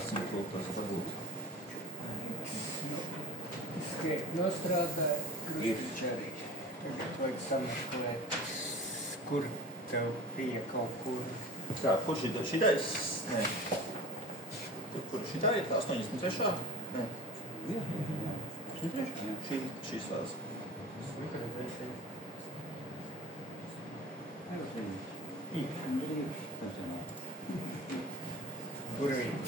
mēģināsim to tas varbūt. Nostrādāja Krustičarī. Tagad vajag sameklēt, kur tev bija kaut kur. Kā, kur šitais? Nē. Kur šitā ir? 83. Nē. Šīs vēlas. Kur viņa?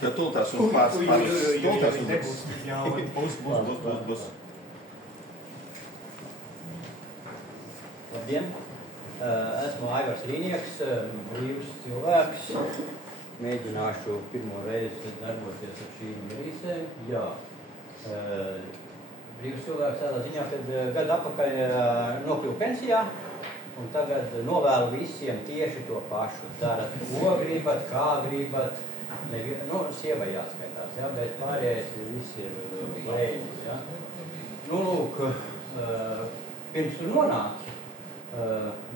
Ja tultās uz tultās uz bus. Labdien! Esmu Aivars Rīnieks, brīvs cilvēks. Mēģināšu pirmo reizi darboties ar šīm rīsēm. Jā. Brīvs cilvēks tādā ziņā, kad gadu atpakaļ nokļuvu pensijā, un tagad novēlu visiem tieši to pašu. Darat, ko gribat, kā gribat. Sievai jāskaitās, ja, bet pārējais visi ir lēģis. Ja. Lūk, pirms tur nonācu,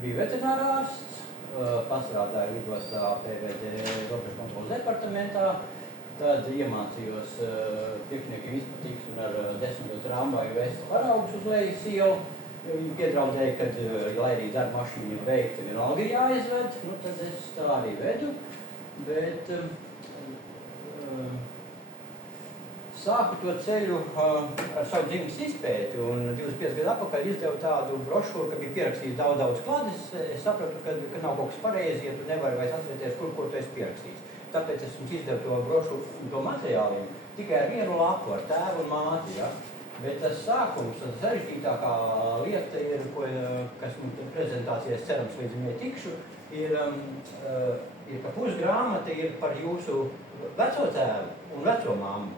biju veterinārārsts, pastrādāju lidostā PVD robežu kontroles departamentā, tad iemācījos priekšniekiem izpatīkt un ar 10. tramvaju vest paraugus uz Lejas ielu. Viņi piedraudēja, kad, lai arī darba mašīna ir beigta, vienalga ir jāizved, tad es tā arī vedu, bet sāku to ceļu ar savu dzīves izpēti, un 25 gadu atpakaļ izdevu tādu brošūru, ka bija pierakstījis daudz klades. Es sapratu, ka nav kaut kas pareizi, ja tu nevari vairs atcerēties, ko tu esi pierakstījis. Tāpēc es izdevu to brošūru, to materiāliem, tikai ar vienu lapu, ar tēvu un māti. Ja? Bet tas sākums, tas sarežģītākā lieta ir, kas mums prezentācijās cerams līdz viņai tikšu, ir, ka pusgrāmata ir par jūsu veco tēvu un veco mammu.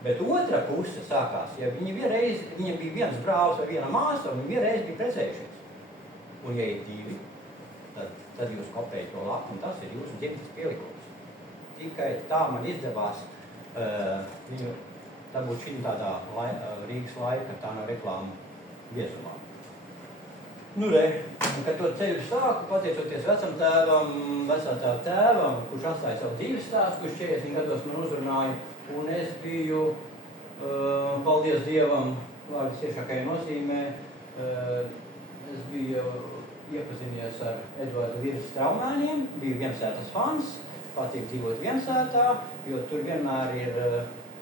Bet otra puse sākās, ja viņam bija viens brālis vai viena māsa, un viņi vienreiz bija precējušies. Un ja ir divi, tad jūs kopējat to lapu, un tas ir jūsu ģimenes pielikums. Tikai tā man izdevās viņu dabūt šī tādā Rīgas laika, tā nav reklāma viesumā. Kad to ceļu sāku, pateicoties vecā tēvam, kurš atstāja savu dzīves stāstu, kurš 40 gados man uzrunāja, un es biju, paldies Dievam, vārdas tiešākajā nozīmē, es biju iepazinies ar Edvarda Virsas Straumēniem, biju viensētas fans, patīk dzīvot viensētā, jo tur vienmēr ir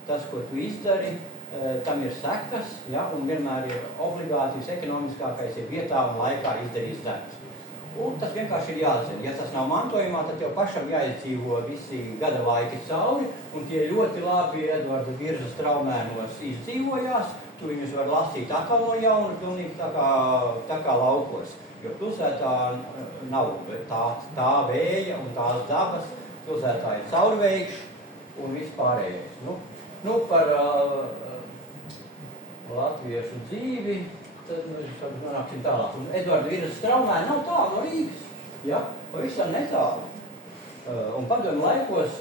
tas, ko tu izdari, tam ir sekas, ja, un vienmēr ir obligāti ekonomiskākais ir vietā un laikā izdarījis darbs. Un tas vienkārši ir jāzina. Ja tas nav mantojumā, tad tev pašam jāizdzīvo visi gada laiki cauri, un tie ļoti labi Edvarda Virsas Straumēnos izdzīvojās. Tu viņus var lasīt atkal no jauna, pilnīgi tā kā laukos. Jo pilsētā nav tā vēja un tās dabas, pilsētā ir caurvējš un vispārējais. Par latviešu dzīvi, tad mēs nonāksim tālāk. Un Edvarda Virsas Straumēni nav tālu no Rīgas, ja? Pavisam netālu. Un padomu laikos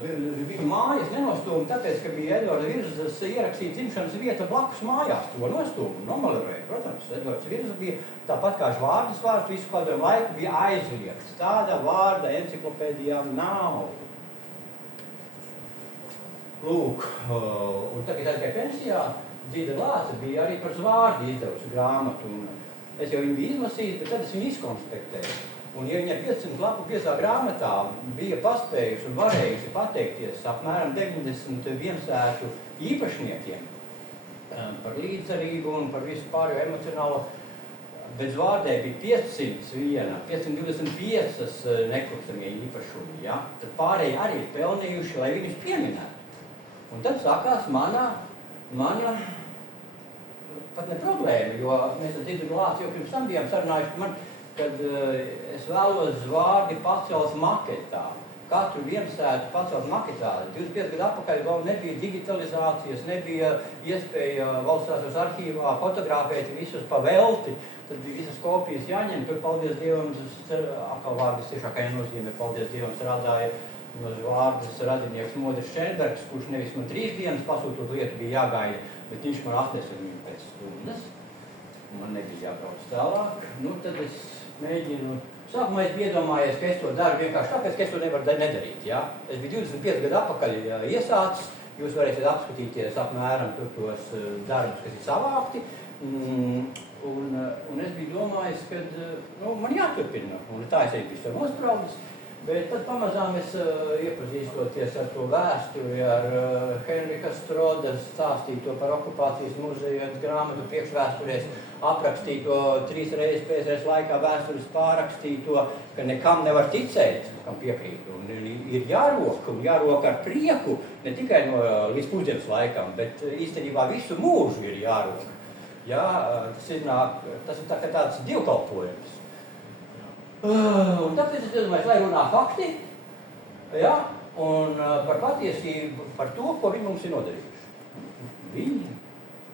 viņu mājas nenostūma, tāpēc, ka bija Edvarda Virsas ierakstīta dzimšanas vieta blakus mājās. To nostūma, nomalēja. Protams, Edvards Virsas bija tāpat kā Žvārdas vārds, visu padomu laiku bija aizliegts. Tāda vārda enciklopēdijā nav. Lūk, un tagad aizgāja pensijā, Dzīda Lāca bija arī par Zvārdi izdevusi grāmatu. Es jau viņu biju izlasījis, bet tad es viņu izkonspektēju. Un ja viņai 500 lapu piesā grāmatā bija paspējuši un varējuši pateikties apmēram 90 viensētu īpašniekiem par līdzdarību un par visu pārējo emocionālo, bet Zvārdē bija 525 nekustamie īpašumi, ja? Tad pārējie arī ir pelnījuši, lai viņus pieminētu. Un tad sākās mana pat ne problēma, jo mēs ar Dzīdu Lācu jau pirms tam bijām sarunājuši, kad es vēlos Zvārdi pacelt maketā. Katru viensētu pacelt maketā. 25 gadu atpakaļ vēl nebija digitalizācijas, nebija iespēja valsts vēstures arhīvā fotografēt visus pa velti. Tad bija visas kopijas jāņem, tur paldies Dievam, atkal vārdas tiešākajā nozīmē, paldies Dievam strādāja no Zvārdas radinieks Modris Šenbergs, kurš nevis man 3 dienas pasūtot lietu bija jāgaida, bet viņš man atnesa viņu pēc stundas. Man nebija jābrauc tālāk. Tad es mēģinu Sākumā es biju iedomājies, ka es to daru vienkārši tāpēc, ka es to nevaru nedarīt. Ja? Es biju 25 gadu atpakaļ iesācis, jūs varēsiet apskatīties apmēram tos darbus, kas ir savākti. Un es biju domājis, ka man jāturpina, un tā es eju pie sev nospraudis. Bet tad pamazām es iepazīstoties ar to vēsturi, ar Henrika Strodas stāstīto par okupācijas muzeju, grāmatu priekšvēsturēs, aprakstīto 3 reizes PSRS laikā vēstures pārakstīto, ka nekam nevar ticēt, kam piekrīt. Un ir jārok ar prieku, ne tikai līdz pusdienas laikam, bet īstenībā visu mūžu ir jārok. Jā, tas ir tā kā tāds dievkalpojums. Un tāpēc es domāju, lai runā fakti, ja, un par patiesību, par to, ko viņi mums ir nodarījuši. Viņi,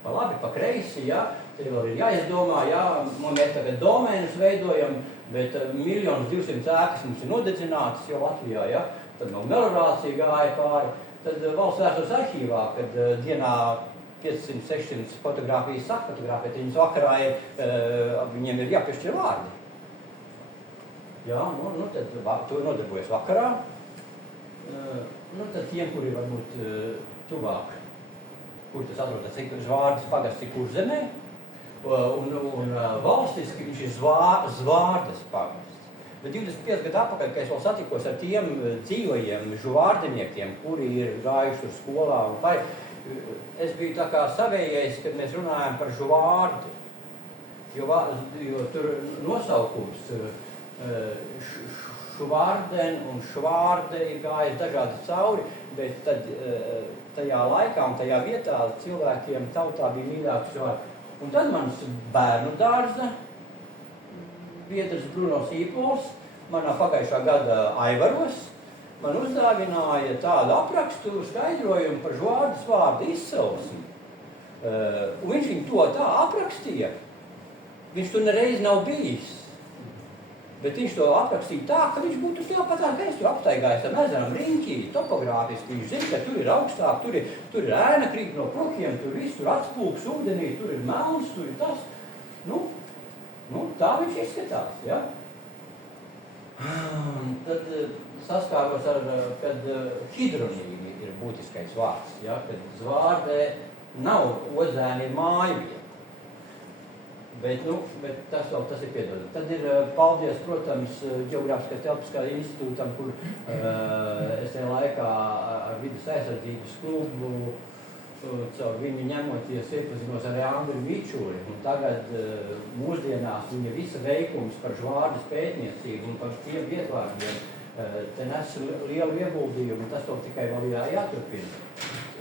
pa labi, pa kreisi, ja, te vēl ir jāizdomā, ja, mēs tagad domēnus veidojam, bet 1 200 ēkas mums ir nodedzinātas jau Latvijā, ja, tad vēl melorācija gāja pāri, tad valsts vēstures arhīvā, kad dienā 500-600 fotogrāfijas saka fotogrāfēt, viņas vakarā viņiem ir jāpiešķir vārdi. Jā, tad to nodarbojas vakarā. Tad tiem, kuri varbūt tuvāk, kur tas atrodas, cik Žvārdas pagasts ir Kurzemē, un valstiski viņš ir Zvārdas pagasts. Bet 25 gadu atpakaļ, kad es vēl satikos ar tiem dzīvajiem žvārdeniekiem, kuri ir gājuši uz skolā un pāri, es biju tā kā savējais, kad mēs runājam par Žvārdi, jo tur nosaukums Švārden un Švārde ir gājis dažādi cauri, bet tad tajā laikā un tajā vietā cilvēkiem tautā bija mīļāks Švārdi. Un tad mans bērnu dārza biedrs Brunos Īpols, manā pagājušā gada Aivaros, man uzdāvināja tādu aprakstu skaidrojumu par Žvārdas vārdu izcelsmi. Un viņš viņu to tā aprakstīja, viņš tur nereiz nav bijis. Bet viņš to aprakstīja tā, ka viņš būtu tāpat, ka es to apstaigājos ar ezeram riņķī, topogrāfiski. Viņš zina, ka tur ir augstāk, tur ir ēna krīt no kokiem, tur viss, tur atspūks ūdenī, tur ir melns, tur ir tas. Tā viņš izskatās, ja? Tad saskāros ar, kad hidronīmi ir būtiskais vārds, ja? Kad Zvārdē nav odzēni, ir mājavieta. Bet tas ir piedodami. Tad ir paldies, protams, Ģeogrāfiskās telpiskā institūtam, kur es tajā laikā ar vidas aizsardzības klubu caur viņu ņemoties iepazinos ar Andriu Vičuli. Un tagad mūsdienās viņa visa veikums par Žvārdas pētniecību un par tiem vietvārdiem te nes lielu ieguldījumu, un tas vēl tikai vēl jāturpina.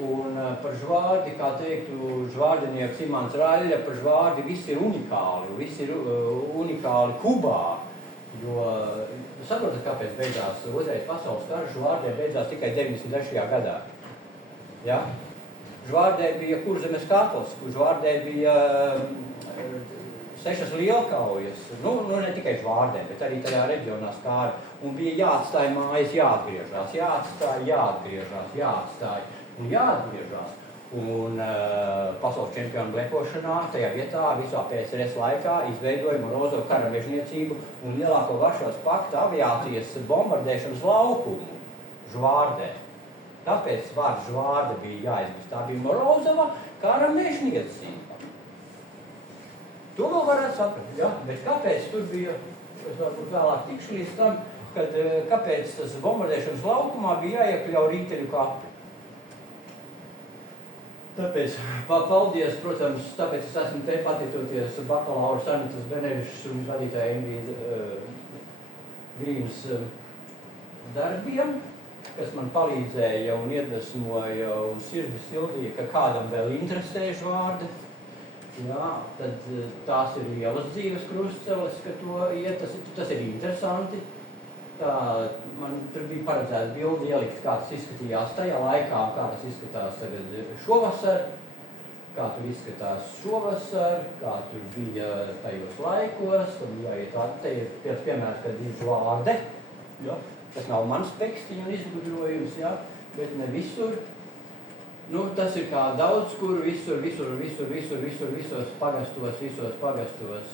Un par Žvārdi, kā teiktu žvārdinieks Imants Raļļa, par Žvārdi viss ir unikāli Kubā, jo saprotat, kāpēc beidzās Otrais pasaules karš, Žvārdē beidzās tikai 93. gadā. Ja? Žvārdē bija Kurzemes katls, Žvārdē bija 6 lielkaujas, ne tikai Žvārdē, bet arī tajā reģionā skāra, un bija jāatstāj mājas, jāatgriežās. Un jāatgriežās. Un pasaules čempionu blekošanā tajā vietā visā PSRS laikā izveidoja Morozo kara mežniecību un lielāko Varšavas pakta aviācijas bombardēšanas laukumu Žvārdē. Tāpēc vārds Žvārde bija jāizmirst. Tā bija Morozova kara mežniecība. To vēl varētu saprast, ja? Bet kāpēc tur bija, es varbūt vēlāk tikšu līdz tam, kad kāpēc tas bombardēšanas laukumā bija jāiekļauj rīteļu kapi. Tāpēc, paldies, protams, tāpēc es esmu te pateicoties bakalaura Sanitas Benevišas un vadītāja Ingvīda Grīnas darbiem, kas man palīdzēja un iedvesmoja un sirdi sildīja, ka kādam vēl interesē Žvārde. Jā, tad tās ir lielas dzīves krustceles, ka to iet, tas ir interesanti. Man tur bija paredzēts bildi ielikt, kā tas izskatījās tajā laikā, kā tas izskatās tagad šovasar, kā tur izskatās šovasar, kā tur bija tajos laikos, tad jāiet te ir piemērs, kad ir Žvārde, ja? Tas nav mans pekstiņu un izgudrojums, ja? Bet ne visur. Nu, tas ir kā daudz, kur visos pagastos,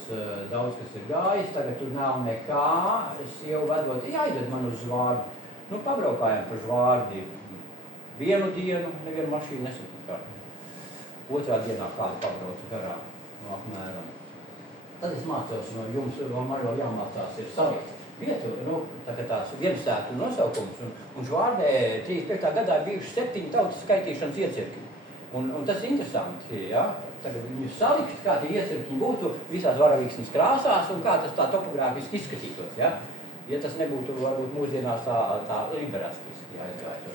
daudz kas ir gājis, tagad tur nav nekā, es jau vedot, jāiedod man uz Žvārdi. Nu, pabraukājām pa Žvārdi vienu dienu, nevienu mašīnu nesatikārt. Otrā dienā kādu pabraucu garām, no apmēram. Tad es mācos no jums, man vēl jāmācās ir salikt vietu, nu, tās viensētu nosaukums, un Žvārdē 35. gadā bijuši 7 tautas skaitīšanas iecirkņi. Un tas ir interesanti, ja? Tagad viņus salikt, kā tie iecirkņi būtu visās varavīksnes krāsās un kā tas tā topogrāfiski izskatītos, ja? Ja tas nebūtu varbūt mūsdienās tā liberastiski jāizgāja.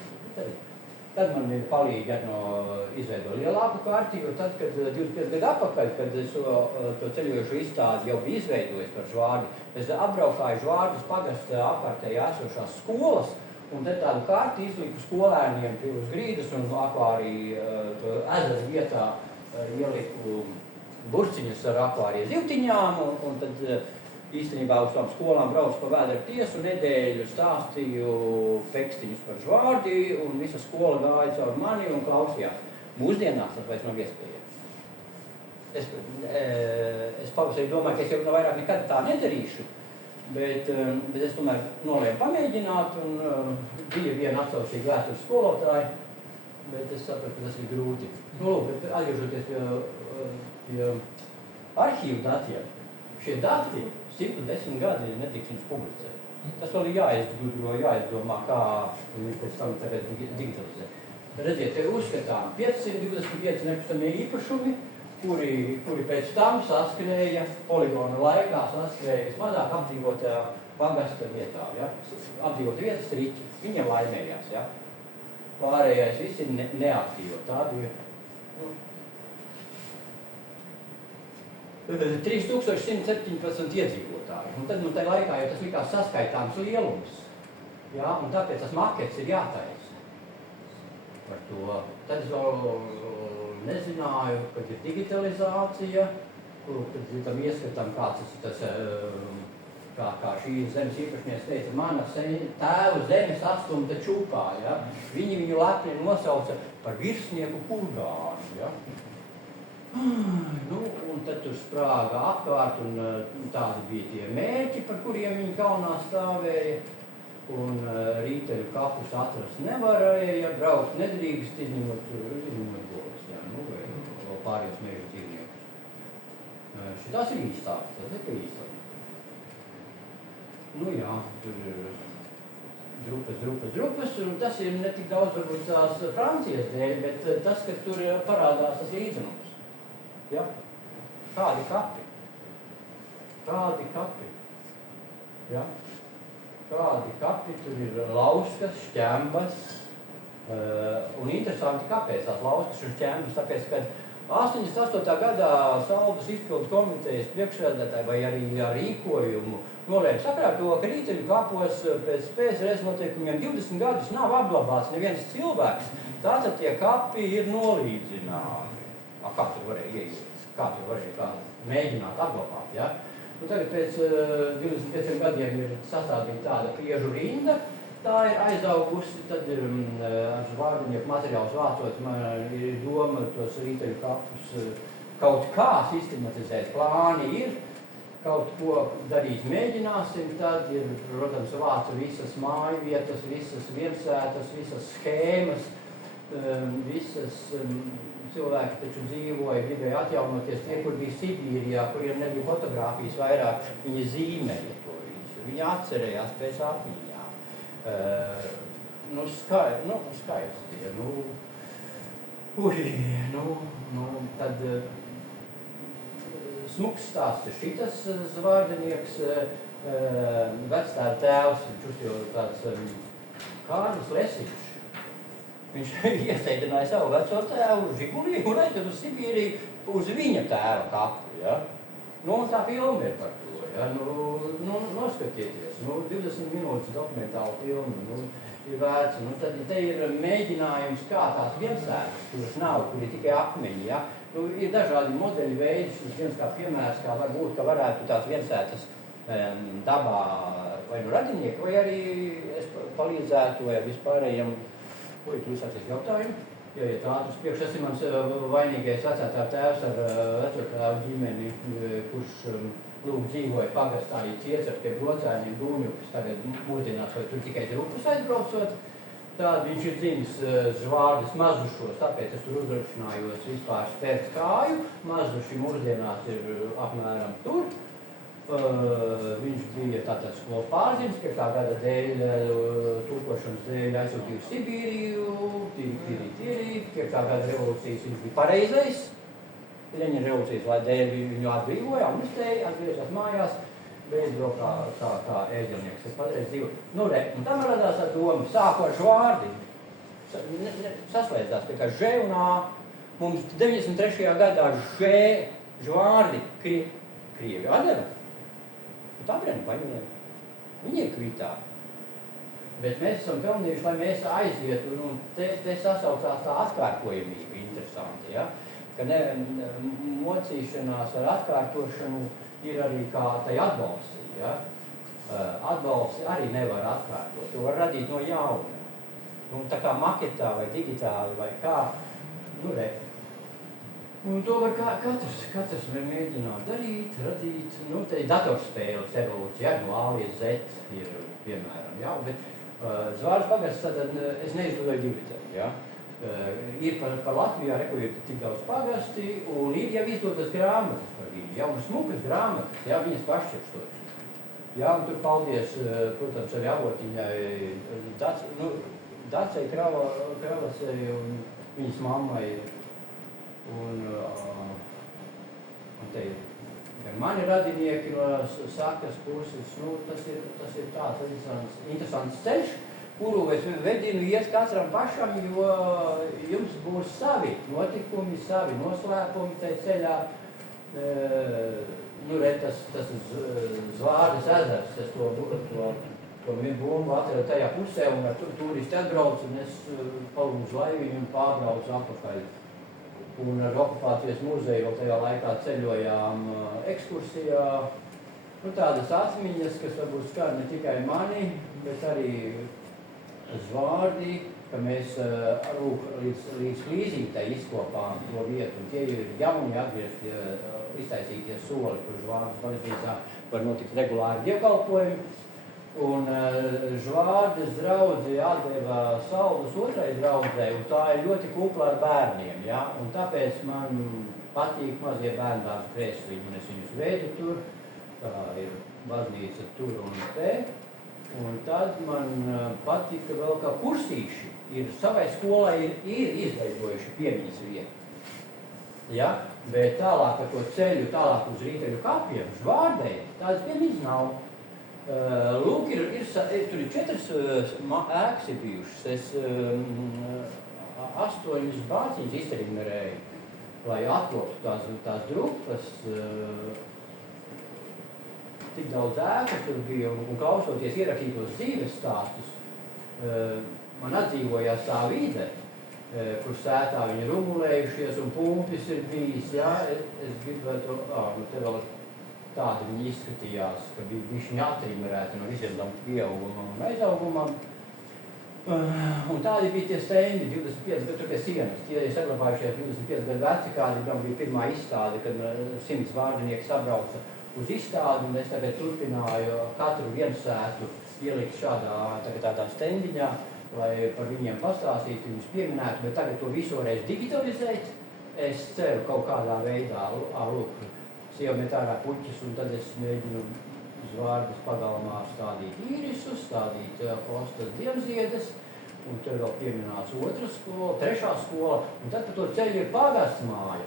Tad man ir palīgi izveido lielāku karti, jo tad, kad 25 gadu atpakaļ, kad es to ceļojušu izstādi jau biju izveidojis par Žvārdi, es apbraukāju Žvārdas pagasta apkārtējā esošās skolas, un tad tādu karti izliku skolēniem uz grīdas un akvāriju to ezeru vietā ieliku burciņas ar akvāriju zivtiņām, un tad īstenībā uz tām skolām braucu pa vēdera tiesu, nedēļu stāstīju tekstiņus par Žvārdi, un visa skola gāja caur mani un klausījās. Mūsdienās tas vairs nav iespējams. Es pavasarī domāju, ka es jau vairāk nekad tā nedarīšu, bet es tomēr nolēmu pamēģināt, un bija viena atsaucīga vēstures skolotāja, bet es sapratu, ka tas ir grūti. Nu, lūk, bet atgriežoties pie arhīvu datiem, šie dati 110 gadi netiks viņus publicēt. Tas vēl ir jāizdudro, jāizdomā, kā viņi pēc tam tagad digitalizē. Redziet, te uzskatām 525 nekustamie īpašumi, kuri pēc tam saskrēja, poligona laikā saskrēja vismazāk apdzīvotā pagasta vietā, ja? Apdzīvotā vietas riķi, viņiem laimējās, ja? Pārējais visi neapdzīvot, tādi ir. 3117 iedzīvotāji, un tad man tajā laikā jau tas likās saskaitāms lielums, ja? Un tāpēc tas makets ir jātaisa par to. Tad es vēl nezināju, kad ir digitalizācija, kur tam ieskatam, kāds tas, kā šī zemes īpašnieks teica, mana tēva zemes atstumta čupā, ja? Viņi viņu lepni nosauca par virsnieku kurgānu, ja? Nu, un tad tur sprāga apkārt, un tādi bija tie mērķi, par kuriem viņi kaunā stāvēja, un rīteļu kapus atrast nevarēja, braukt nedrīkst, izņemot golas, ja? Nu, vai pārējos mežu dzīvniekus. Šitās ir īstāks, tas ir īstāks. Nu jā, tur ir drupas, un tas ir ne tik daudz varbūt tās Francijas dēļ, bet tas, ka tur parādās tas līdzenums. Ja? Kādi kapi. Ja? Kādi kapi, tur ir lauskas, šķembas, un interesanti, kāpēc tās lauskas un šķembas, tāpēc, ka 88. gadā Sauldas izpildu komitejas priekšsēdētāji vai arī ar rīkojumu nolēma sakrāt to, ka rīteļu kapos pēc PSRS noteikumiem 20 gadus nav apglabāts neviens cilvēks, tātad tie kapi ir nolīdzināti. Kā tur varēja ieiet? Kā tur varēja mēģināt apglabāt, ja? Nu, tagad pēc 25 gadiem ir sastādīta tāda priežu rinda, tā ir aizaugusi, tad ir ar Žvārdinieku materiālus vācot, man ir doma tos rīteļu kapus kaut kā sistematizēt. Plāni ir, kaut ko darīt mēģināsim, tad ir, protams, vācu visas māju vietas, visas viensētas, visas schēmas, visas cilvēki taču dzīvoja, gribēja atjaunoties tie, kur bija Sibīrijā, kuriem nebija fotogrāfijas vairāk, viņi zīmēja to visu, viņi atcerējās pēc atmiņām. Skaisti, tad smuks stāsts ir šitas Žvārdinieks, vectāra tēvs, viņš uztīja tāds Kārlis Lesiņš. Viņš iesaidināja savu veco tēvu Žigulī un aizved uz Sibīriju uz viņa tēva kapu, ja? Nu, un tā filma ir par to, ja? Noskatieties, 20 minūtes dokumentālu filmu, ir vērts, tad te ir mēģinājums, kā tās viensētas, kuras nav, kur ir tikai akmeņi, ja? Ir dažādi modeļi veidi, šis viens kā piemērs, kā var būt, ka varētu tās viensētas dabā vai radinieki, vai arī es palīdzētu vai vispārējiem. Ko ir uzsācies jautājumu? jāiet ātrs priekš. Tas ir mans vainīgais vecātā tēvs ar vecātāvu ģimeni, kurš lūk dzīvoja pagastā, ja ciecert pie Brocēņiem Dūņukas, tagad mūsdienās vai tur tikai drupus aizbraucot. Tād viņš ir dzimis Žvārdas Mazušos, tāpēc es tur uzračinājos vispār spērt kāju. Mazuši mūsdienās ir apmēram tur. Viņš bija tātad skolas pārziņas, 5. gada dēļ, tūkošanas dēļ aizsūtīju Sibīriju, tīri, 5. gada revolūcijas viņš bija pareizais. Ļeņina revolūcijas lai dēļ viņu atbrīvoja, amnestēja, atgriezās mājās, beidz kā ēģelnieks, es patreiz dzīvoju. Nu, un tam radās ar domu, sāku ar Žvārdi, saslēdzās pie kā Ž un A. Mums 93. gadā Žvārdi Krievi atdeva. Un tā brēna paņēma. Viņi ir kvitā. Bet mēs esam pelnījuši, lai mēs aizietu, un te sasaucās tā atkārtojamība interesanti, ja? Ka mocīšanās ar atkārtošanu ir arī kā tai atbalsi, ja? Atbalsi arī nevar atkārtot, to var radīt no jauna. Nu, tā kā maketā vai digitāli vai kā, nu re. Un to var katrs mēģināt darīt, radīt, nu, te ir datorspēles evolūcija, no A līdz Z ir, piemēram, jā, bet Zvārdas pagasts, tad es neizdodoju dividēju, jā. Ir par Latvijā, kur ir tik daudz pagasti, un ir jau izdotas grāmatas par viņu, jau un smukas grāmatas, jā, viņas pašķirstošas. Jā, un tur paldies, protams, arī avotiņai, Dacei Kravasei un viņas mammai, un te ir gan mani radinieki no sakas puses, nu, tas ir tāds interesants ceļš, kuru es vedinu iet katram pašam, jo jums būs savi notikumi, savi noslēpumi tajā ceļā. Nu, re, tas Zvārdas ezers, es to bumbu atradu tajā pusē, un ar turisti atbraucu, un es palūdzu laiviņu un pārbraucu atpakaļ. Un ar okupācijas muzeju vēl tajā laikā ceļojām ekskursijā. Nu, tādas atmiņas, kas varbūt skar ne tikai mani, bet arī Zvārdi, ka mēs līdz Klīzītei izkopām to vietu. Un tie ir jauni atgriezti, iztaisītie soli, kur Žvārdas baznīcā var notikt regulāri dievkalpojumi. Un Žvārdas draudze atdeva Saules otrai draudzei, un tā ir ļoti kupla ar bērniem. Ja? Un tāpēc man patīk mazie bērndārzi Krēsliņi, un es viņus veidu tur. Tā ir baznīca tur un te. Un tad man patika vēl kā kursīši ir savai skolai ir izveidojuši piemiņas vietu. Ja? Bet tālāk ar to ceļu, tālāk uz Rīteļu kapiem, Žvārdei, tādas piemiņas nav. Lūk, tur ir 4 ēkas ir bijušas. Es 8 bāciņas iztrimmerēju, lai atkoptu tās drupas. Tik daudz ēkas tur bija, un klausoties ierakstītos dzīves stāstus, man atdzīvojās tā vide, kur sētā viņi rumulējušies, un pumpis ir bijis, jā, es gribētu, nu te vēl tādi viņi izskatījās, ka bija bišķiņi atrimmerēti no visiem pieaugumam un aizaugumam. Un tādi bija tie stendi, 25 gadu pie sienas. Tie ir saglabājušies 25 gadu veci, kādi bija pirmā izstāde, kad 100 vārdinieki sabrauca uz izstādi, un es tagad turpināju katru viensētu ielikt tādā stendiņā, lai par viņiem pastāstītu, viņus pieminētu, bet tagad to visu varēs digitalizēt. Es ceru kaut kādā veidā, lūk, sieva met ārā puķis, un tad es mēģinu Zvārdas pagalmā stādīt īrisus, stādīt Hostas dievziedes, un tur vēl pieminēts 2. skola, 3. skola, un tad pa to ceļu ir pagastmāja.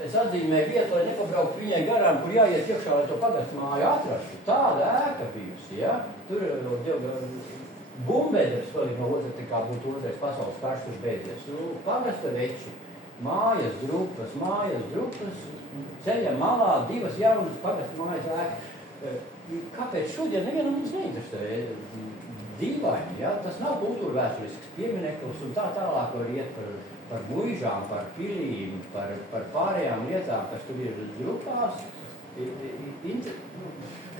Es atzīmēju vietu, lai nepabrauktu viņai garām, kur jāiet iekšā, lai to pagastmāju atrastu. Tāda ēka bijusi, ja? Tur bumbeders, vēl ir no otras, kā būtu 2. pasaules karš, tur beidzies. Pagasta veči, mājas drupas, ceļa malā 2 jaunas pagasta mājas ēkas. Kāpēc šodien nevienam mums neinteresē? Dīvaini, ja? Tas nav kultūrvēsturisks piemineklis, un tā tālāk var iet par muižām, par pilīm, par pārējām lietām, kas tur ir drupās.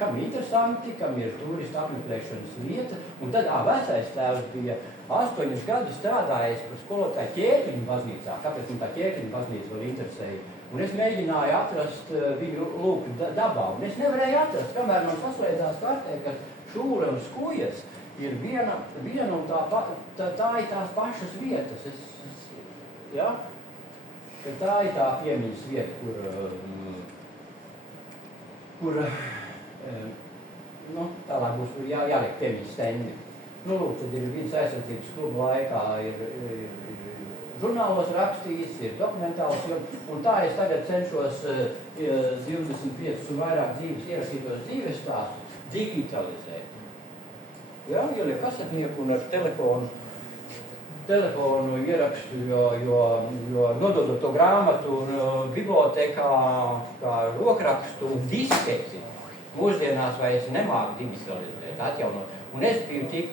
kam interesanti, kam ir turista apmeklēšanas vieta, un tad vecais tēvs bija 8 gadus strādājis par skolotāju Ķēkļiņu baznīcā, kāpēc man tā Ķēkļiņu baznīca vēl interesēja. Un es mēģināju atrast viņu lūk dabā, un es nevarēju atrast, kamēr man saslēdzās kartē, ka Šūre un Skujas ir viena un tā ir tās pašas vietas. Ja? Ka tā ir tā piemiņas vieta, kur tālāk būs jāliek piemiņas stendi. Lūk, tad ir vidas aizsardzības kluba laikā, ir žurnālos rakstījis, ir dokumentāls, un tā es tagad cenšos 25 un vairāk dzīves ierasītos dzīves stāstus digitalizēt. Jā, ieliek kasetnieku un ar telefonu ierakstu, jo nododot to grāmatu bibliotēkā kā rokrakstu un disketi, mūsdienās vairs nemāk digitalizēt, atjaunot. Un es biju tik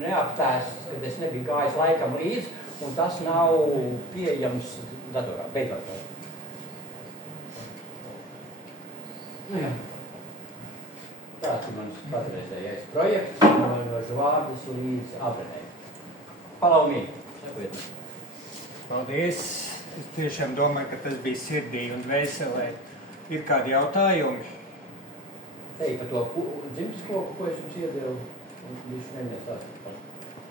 neaptēsts, kad es nebiju gājis laikam līdz, un tas nav pieejams datorā, beigās. Nu jā. Tāds ir mans patreizējais projekts no Žvārdas līdz Abrenē. Palaumī, sakojiet. Paldies. Es tiešām domāju, ka tas bija sirdī un dvēselē. Ir kādi jautājumi? Tei, par to dzimtas koku, ko es jums iedevu, un viņš nemiestāstu.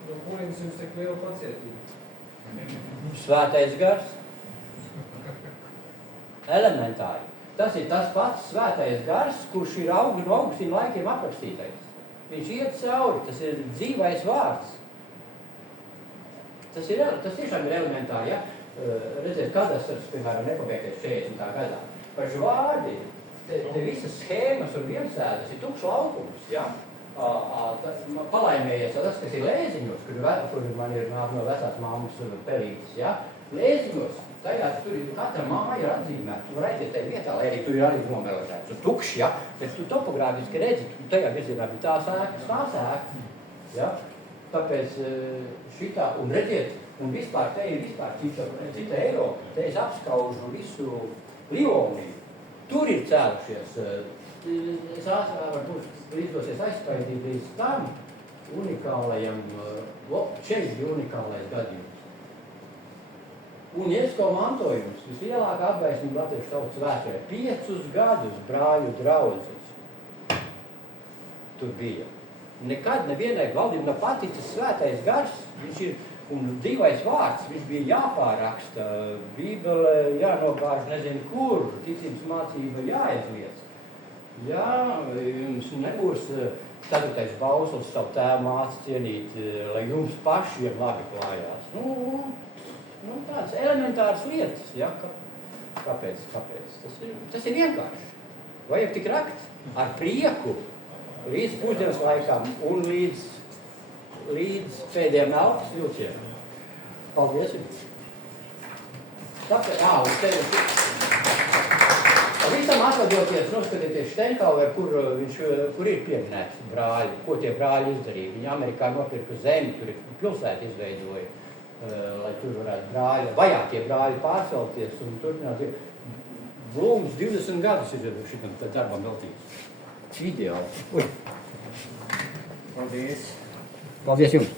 No kurienes jums tik liela pacietība? Svētais gars. Elementāri. Tas ir tas pats svētais gars, kurš ir no augustīm laikiem aprakstītais. Viņš iet cauri, tas ir dzīvais vārds. Tas tiešām ir elementāri, ja? Redziet, kadastrs, piemēram, nepabeigties 40. gadā. Par Žvārdi, te visas schēmas un viensēdas ir tukšs laukums, ja? Palaimējies tas, kas ir Lēziņos, kur man ir no vecās māmas pelītes, ja? Lēziņos, tajā tur ir katra māja ir atzīmēta. Tu var aiziet tajā vietā, lai arī tur ir arī nomelētājs. Tur tukšs, ja? Bet tu topogrāfiski redzi, tu tajā virzienā bija tās ēkas, ja? Tāpēc šitā, un redziet, un vispār te ir cita Eiropa, te es apskaužu visu Livoniju. Tur ir cēlušies, es varbūt līdzosies aizskaidīt līdz tam unikālajam, šeit bija unikālais gadījums. UNESCO mantojums, vislielākā apgaismība latviešu tautas vēsturē, 5 gadus brāļu draudzes tur bija. Nekad nevienai valdībai nav paticis svētais gars, viņš ir, un dzīvais vārds, viņš bija jāpāraksta, Bībele jānogāž nezinu kur, ticības mācība jāaizliec. Jā, jums nebūs 4. bauslis savu tēvu māci cienīt, lai jums pašiem labi klājās. Tādas elementāras lietas, ja? Kāpēc? Tas ir vienkārši. Vajag tik rakt ar prieku līdz pusdienas laikām un līdz pēdējiem elpas vilcienam. Paldies jums! Tāpēc, un tevi visam atvadoties, noskatieties Steinhauer, kur ir pieminēts brāļi, ko tie brāļi izdarīja. Viņi Amerikā nopirka zemi, tur ir pilsētu izveidoja, lai tur varētu brāļi, vajākie brāļi pārcelties un turpināt. Blūms 20 gadus ir šitam darbam veltīts. Ideāli. Paldies. Paldies jums.